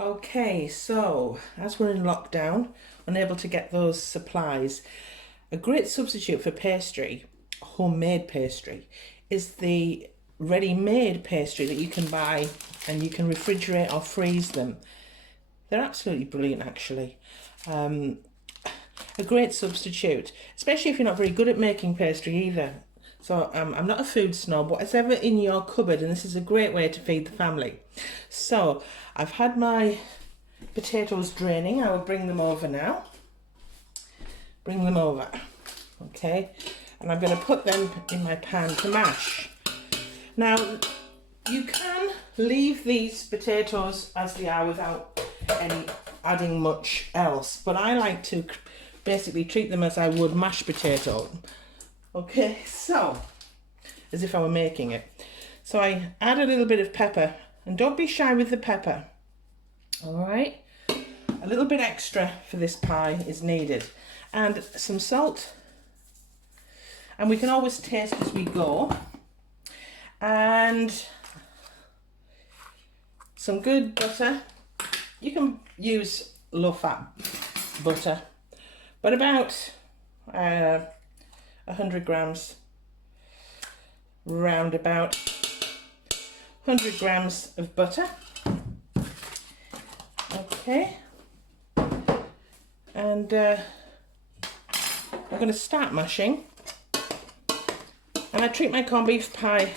Okay, so as we're in lockdown, unable to get those supplies, a great substitute for pastry, homemade pastry, is the ready-made pastry that you can buy and you can refrigerate or freeze them. They're absolutely brilliant, actually. A great substitute, especially if you're not very good at making pastry either. So I'm not a food snob, whatever in your cupboard, and this is a great way to feed the family. So I've had my potatoes draining. I will bring them over now. Bring them over, okay? And I'm going to put them in my pan to mash. Now, you can leave these potatoes as they are without any adding much else, but I like to basically treat them as I would mashed potato. Okay, so as if I were making it. So I add a little bit of pepper, and don't be shy with the pepper. All right, a little bit extra for this pie is needed, and some salt, and we can always taste as we go, and some good butter. You can use low fat butter, but about 100 grams, round about 100 grams of butter. Okay, and I'm going to start mashing, and I treat my corned beef pie,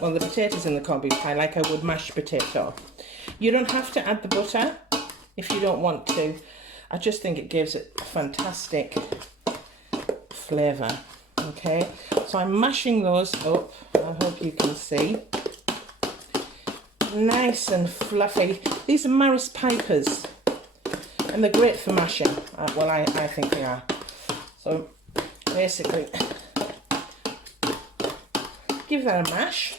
well, the potatoes in the corned beef pie, like I would mashed potato. You don't have to add the butter if you don't want to. I just think it gives it a fantastic flavour. Okay, so I'm mashing those up. I hope you can see. Nice and fluffy. These are Maris Pipers, and they're great for mashing. Well, I think they are. So basically, give that a mash,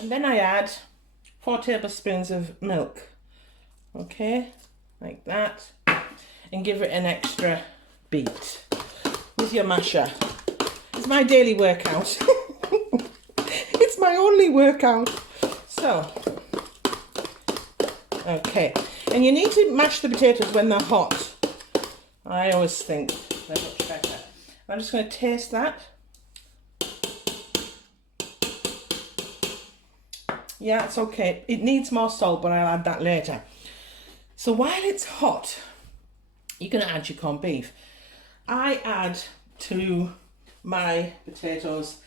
and then I add 4 tablespoons of milk. Okay, like that, and give it an extra beat with your masher. It's my daily workout. It's my only workout. So, okay, and you need to mash the potatoes when they're hot. I always think they're much better. I'm just going to taste that. Yeah, it's okay. It needs more salt, but I'll add that later. So while it's hot, you're going to add your corned beef. I add to my potatoes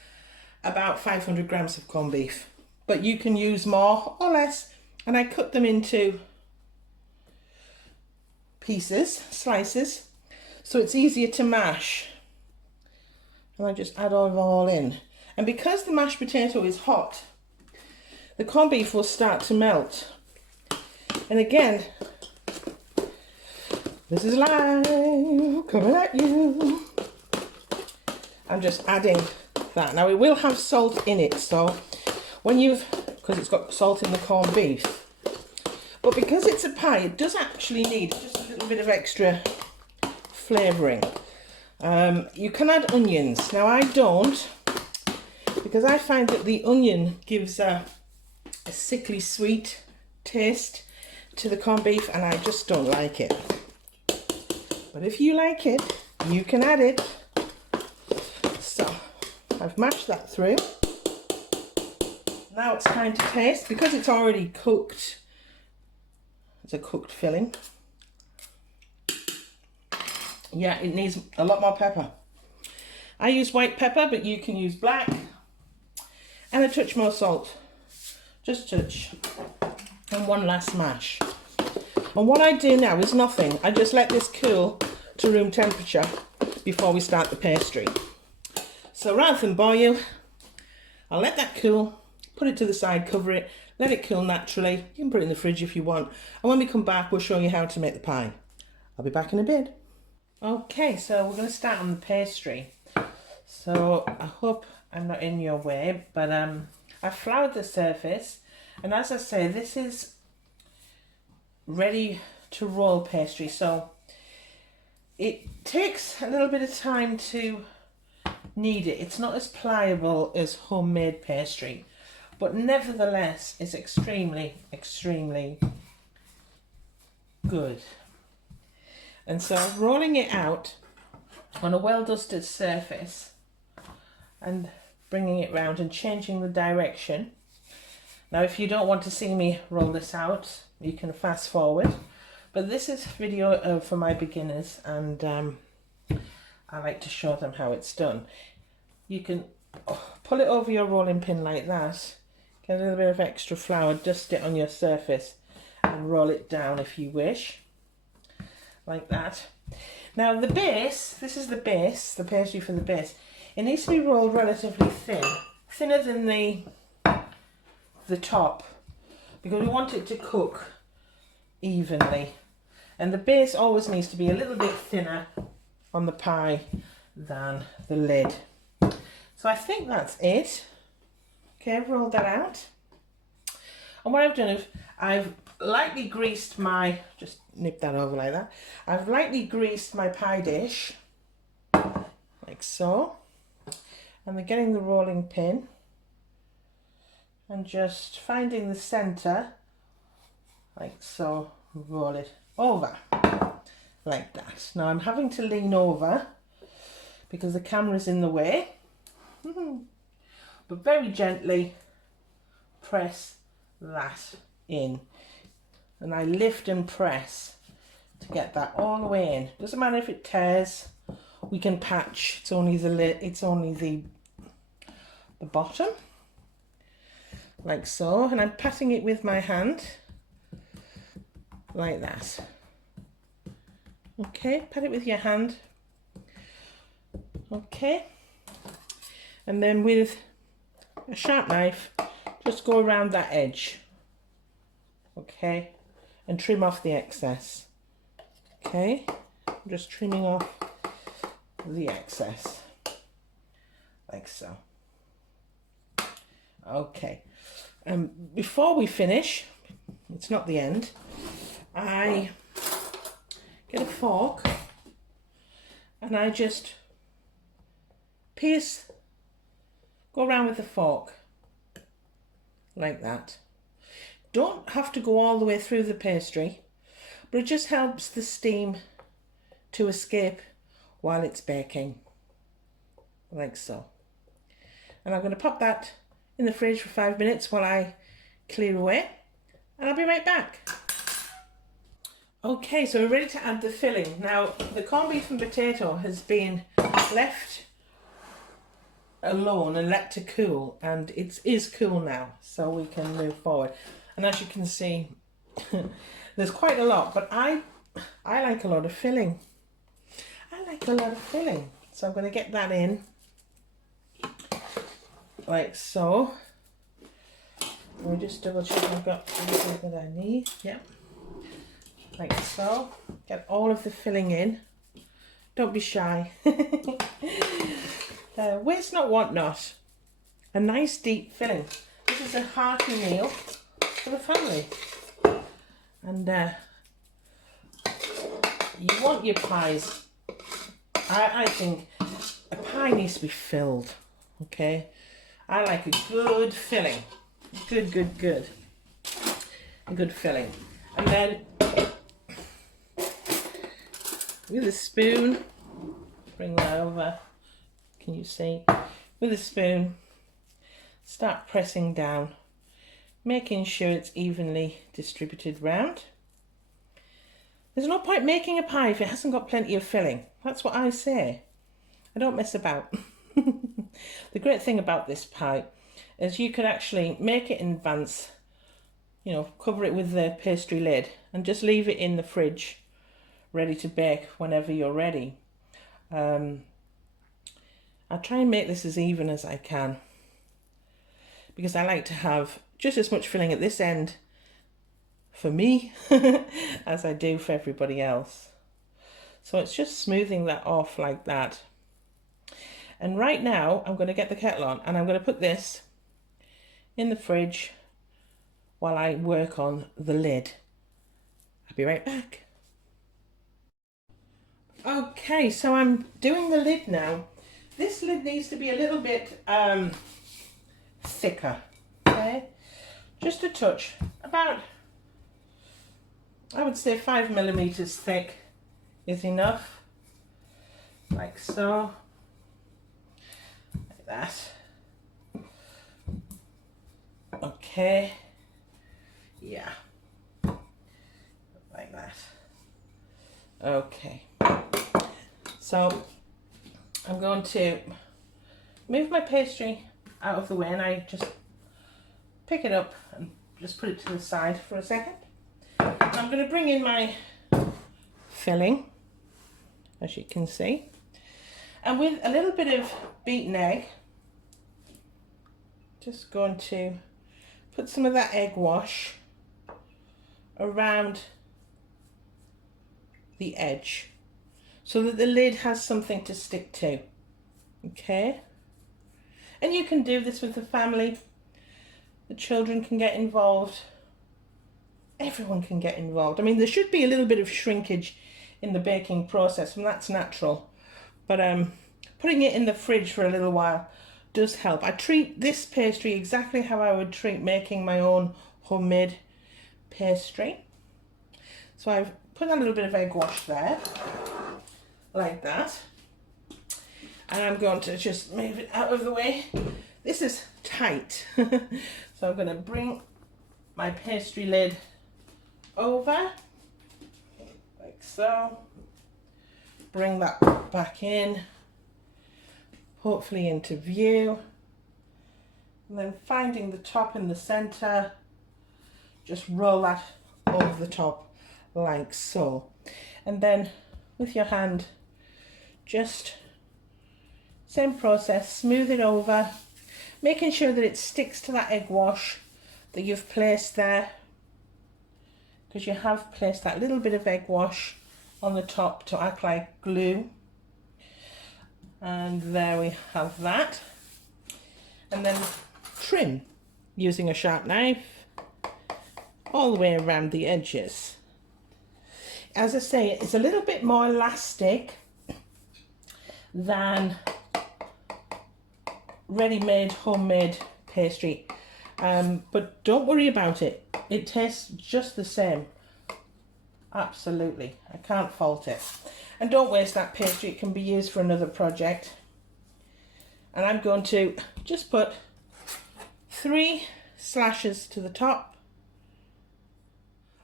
about 500 grams of corned beef, but you can use more or less, and I cut them into pieces, slices, so it's easier to mash. And I just add all in. And because the mashed potato is hot, the corned beef will start to melt. And again, this is live, coming at you. I'm just adding that. Now it will have salt in it, so when because it's got salt in the corned beef. But because it's a pie, it does actually need just a little bit of extra flavouring. You can add onions. Now I don't, because I find that the onion gives a sickly sweet taste to the corned beef, and I just don't like it. But if you like it, you can add it. So I've mashed that through. Now it's time to taste, because it's already cooked. It's a cooked filling. Yeah, it needs a lot more pepper. I use white pepper, but you can use black. And a touch more salt. Just a touch. And one last mash. And what I do now is nothing. I just let this cool to room temperature before we start the pastry. So rather than boil, I'll let that cool, put it to the side, cover it, let it cool naturally. You can put it in the fridge if you want. And when we come back, we'll show you how to make the pie. I'll be back in a bit. Okay, so we're going to start on the pastry. So I hope I'm not in your way, but I've floured the surface. And as I say, this is ready to roll pastry, so it takes a little bit of time to knead it. It's not as pliable as homemade pastry, but nevertheless it's extremely Good. And so rolling it out on a well dusted surface and bringing it round and changing the direction. Now if you don't want to see me roll this out, you can fast forward, but this is video for my beginners, and I like to show them how it's done. You can pull it over your rolling pin like that, get a little bit of extra flour, dust it on your surface and roll it down if you wish, like that. Now the base, this is the base, the pastry for the base. It needs to be rolled relatively thin, thinner than the top, because we want it to cook evenly. And the base always needs to be a little bit thinner on the pie than the lid. So I think that's it. Okay, I've rolled that out. And what I've done is I've lightly greased my, just nip that over like that. I've lightly greased my pie dish, like so. And then getting the rolling pin and just finding the center, like so, roll it over, like that. Now I'm having to lean over because the camera's in the way, but very gently press that in. And I lift and press to get that all the way in. Doesn't matter if it tears, we can patch. It's only the lid, it's only the bottom, like so. And I'm patting it with my hand, like that. Okay, pat it with your hand. Okay. And then with a sharp knife, just go around that edge. Okay. And trim off the excess. Okay. I'm just trimming off the excess, like so. Okay. Before we finish, it's not the end, I get a fork and I just pierce, go around with the fork like that. Don't have to go all the way through the pastry, but it just helps the steam to escape while it's baking, like so. And I'm going to pop that in the fridge for 5 minutes while I clear away, and I'll be right back. Okay, so we're ready to add the filling. Now the corned beef and potato has been left alone and let to cool, and it is cool now, so we can move forward. And as you can see, there's quite a lot, but I like a lot of filling. I like a lot of filling. So I'm going to get that in, like so. Let me just double check I've got everything that I need. Yep. Like so. Get all of the filling in. Don't be shy. Waste not, want not. A nice deep filling. This is a hearty meal for the family. And you want your pies. I think a pie needs to be filled. Okay. I like a good filling. Good. A good filling. And then with a spoon, bring that over. Can you see? With a spoon, start pressing down, making sure it's evenly distributed round. There's no point making a pie if it hasn't got plenty of filling. That's what I say. I don't mess about. The great thing about this pie is you could actually make it in advance, you know, cover it with the pastry lid and just leave it in the fridge ready to bake whenever you're ready. I try and make this as even as I can because I like to have just as much filling at this end for me as I do for everybody else. So it's just smoothing that off like that. And right now I'm going to get the kettle on and I'm going to put this in the fridge while I work on the lid. I'll be right back. Okay, so I'm doing the lid now. This lid needs to be a little bit thicker, okay? Just a touch, about I would say 5 millimeters thick is enough, like so, like that. Okay, yeah, like that. Okay, so I'm going to move my pastry out of the way, and I just pick it up and just put it to the side for a second. I'm going to bring in my filling, as you can see, and with a little bit of beaten egg, just going to put some of that egg wash around the edge so that the lid has something to stick to. Okay, and you can do this with the family. The children can get involved. Everyone can get involved. I mean, there should be a little bit of shrinkage in the baking process, and that's natural. But putting it in the fridge for a little while does help. I treat this pastry exactly how I would treat making my own homemade pastry. So I've put a little bit of egg wash there, like that. And I'm going to just move it out of the way. This is tight. So I'm going to bring my pastry lid over, like so. Bring that back in, hopefully into view. And then finding the top in the center, just roll that over the top like so. And then with your hand, just same process, smooth it over, making sure that it sticks to that egg wash that you've placed there, because you have placed that little bit of egg wash on the top to act like glue. And there we have that. And then trim using a sharp knife all the way around the edges. As I say, it's a little bit more elastic than ready-made homemade pastry, but don't worry about it. It tastes just the same. Absolutely, I can't fault it. And don't waste that pastry, it can be used for another project. And I'm going to just put 3 slashes to the top,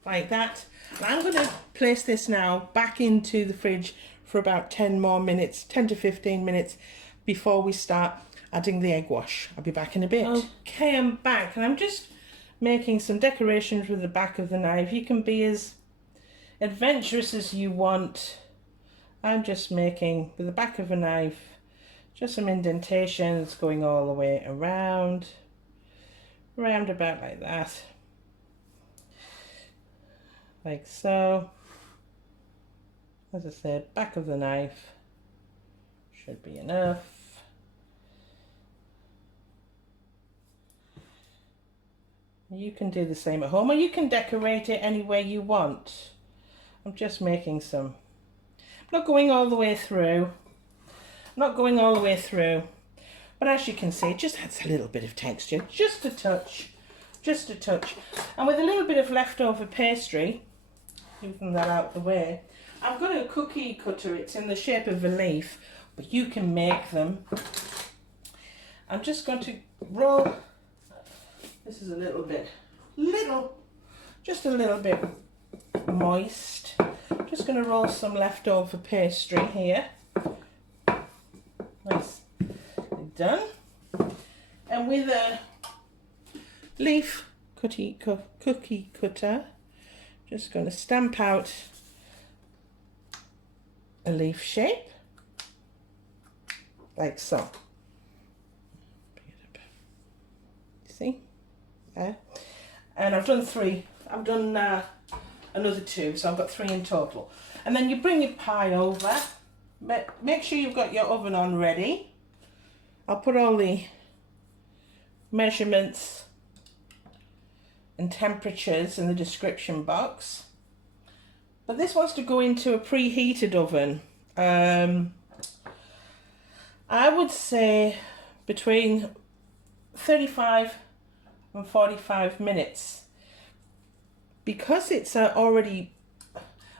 like that. And I'm going to place this now back into the fridge for about 10 more minutes, 10 to 15 minutes before we start adding the egg wash. I'll be back in a bit. Okay, I'm back, and I'm just making some decorations with the back of the knife. You can be as adventurous as you want. I'm just making, with the back of a knife, just some indentations going all the way around, round about like that, like so. As I said, back of the knife should be enough. You can do the same at home, or you can decorate it any way you want. I'm just making some. I'm not going all the way through. But as you can see, it just adds a little bit of texture, just a touch. And with a little bit of leftover pastry, moving that out of the way, I've got a cookie cutter. It's in the shape of a leaf, but you can make them. I'm just going to roll. This is just a little bit moist. Just going to roll some leftover pastry here. Nice, done. And with a leaf cookie cutter, just going to stamp out a leaf shape, like so. See? There. And I've done 3. I've done another 2, so I've got 3 in total. And then you bring your pie over. Make sure you've got your oven on ready. I'll put all the measurements and temperatures in the description box. But this wants to go into a preheated oven. I would say between 35 and 45 minutes. Because it's already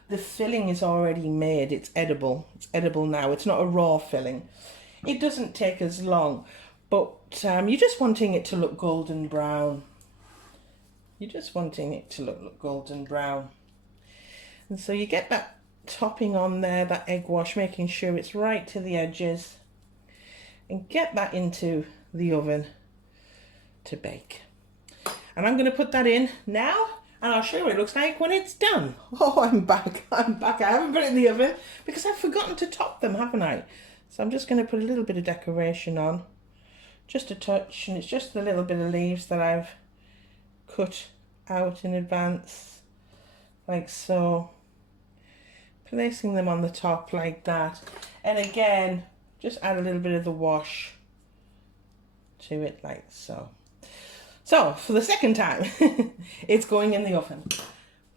the filling is already made. It's edible. It's edible now. It's not a raw filling. It doesn't take as long, but you're just wanting it to look golden brown. You're just wanting it to look golden brown. And so you get that topping on there, that egg wash, making sure it's right to the edges, and get that into the oven to bake. And I'm going to put that in now, and I'll show you what it looks like when it's done. Oh, I'm back. I haven't put it in the oven because I've forgotten to top them, haven't I? So I'm just going to put a little bit of decoration on, just a touch, and it's just a little bit of leaves that I've cut out in advance, like so. Placing them on the top like that. And again, just add a little bit of the wash to it like so. So, for the second time, it's going in the oven.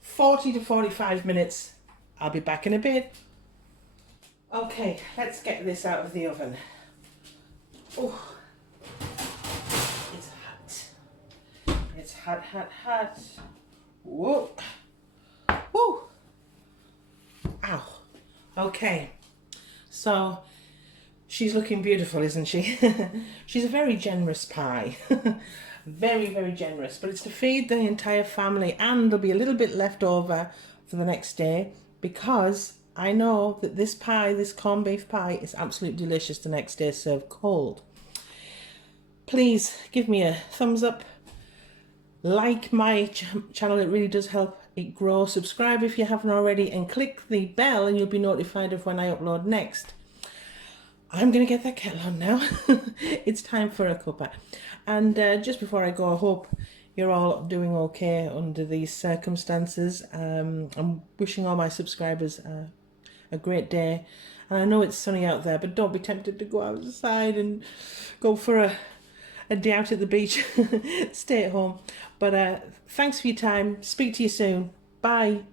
40 to 45 minutes. I'll be back in a bit. Okay, let's get this out of the oven. Oh, it's hot. It's hot, hot, hot. Whoa. Woo. Ow. Okay. So, she's looking beautiful, isn't she? She's a very generous pie. Very, very generous. But it's to feed the entire family, and there'll be a little bit left over for the next day, because I know that this pie, this corned beef pie, is absolutely delicious the next day served cold. Please give me a thumbs up. Like my channel, it really does help it grow. Subscribe if you haven't already, and click the bell and you'll be notified of when I upload next. I'm going to get that kettle on now. It's time for a cuppa. And just before I go, I hope you're all doing okay under these circumstances. I'm wishing all my subscribers a great day. And I know it's sunny out there, but don't be tempted to go outside and go for a day out at the beach. Stay at home. But thanks for your time. Speak to you soon. Bye.